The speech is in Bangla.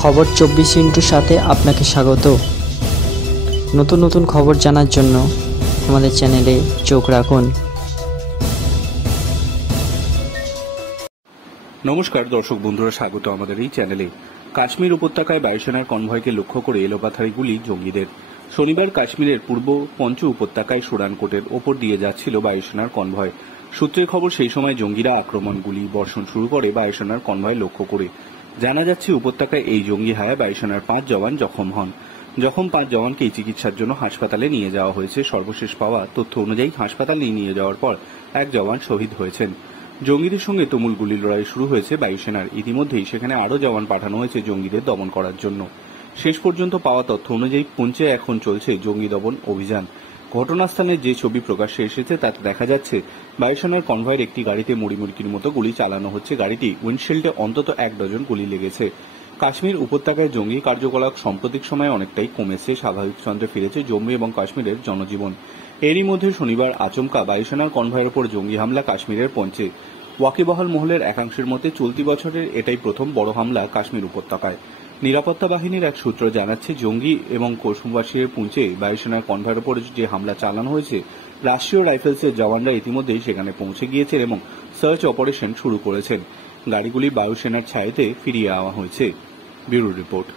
খবর 24 সাথে আপনাকে স্বাগত। নতুন নতুন খবর জানার জন্য আমাদের চ্যানেলে চোখ রাখুন। নমস্কার দর্শক বন্ধুরা, স্বাগত আমাদের এই চ্যানেলে। কাশ্মীর উপত্যকায় বায়ুসেনার কনভয়কে লক্ষ্য করে এলোপাথারি গুলি জঙ্গিদের। শনিবার কাশ্মীরের পূর্ব পঞ্চ উপত্যকায় সুরানকোটের ওপর দিয়ে যাচ্ছিল বায়ুসেনার কনভয়। সূত্রের খবর, সেই সময় জঙ্গিরা আক্রমণ গুলি বর্ষণ শুরু করে বায়ুসেনার কনভয় লক্ষ্য করে। জানা যাচ্ছে, উপত্যকায় এই জঙ্গি হায়া বায়ুসেনার 5 জওয়ান জখম হন। জখম 5 জওয়ানকেই চিকিৎসার জন্য হাসপাতালে নিয়ে যাওয়া হয়েছে। সর্বশেষ পাওয়া তথ্য অনুযায়ী হাসপাতালে নিয়ে যাওয়ার পর 1 জওয়ান শহীদ হয়েছেন। জঙ্গিদের সঙ্গে তুমুল গুলি লড়াই শুরু হয়েছে বায়ুসেনার। ইতিমধ্যেই সেখানে আরও জওয়ান পাঠানো হয়েছে জঙ্গিদের দমন করার জন্য। শেষ পর্যন্ত পাওয়া তথ্য অনুযায়ী পুঞ্চে এখন চলছে জঙ্গি দমন অভিযান। ঘটনাস্থানের যে ছবি প্রকাশ্যে এসেছে তাতে দেখা যাচ্ছে বায়ুসেনার কনভয়ের একটি গাড়িতে মুড়িমুড়কির মতো গুলি চালানো হচ্ছে। গাড়িটি উইন্ডশিল্ডে অন্তত 1 ডজন গুলি লেগেছে। কাশ্মীর উপত্যকায় জঙ্গি কার্যকলাপ সাম্প্রতিক সময়ে অনেকটাই কমেছে। স্বাভাবিক ছন্দে ফিরেছে জম্মু এবং কাশ্মীরের জনজীবন। এরই মধ্যে শনিবার আচমকা বায়ুসেনার কনভয়ের ওপর জঙ্গি হামলা কাশ্মীরের পঞ্চে। ওয়াকিবহাল মহলের একাংশের মতে চলতি বছরের এটাই প্রথম বড় হামলা কাশ্মীর উপত্যকায়। নিরাপত্তা বাহিনীর এক সূত্র জানাচ্ছে, জঙ্গি এবং কাশ্মীরের পুঞ্চে বায়ুসেনার কনভয়ের ওপর যে হামলা চালানো হয়েছে, রাষ্ট্রীয় রাইফেলসের জওয়ানরা ইতিমধ্যেই সেখানে পৌঁছে গিয়েছেন এবং সার্চ অপারেশন শুরু করেছেন। গাড়িগুলি বায়ুসেনার ছায়াতে ফিরিয়ে আনা হয়েছে। Bureau report.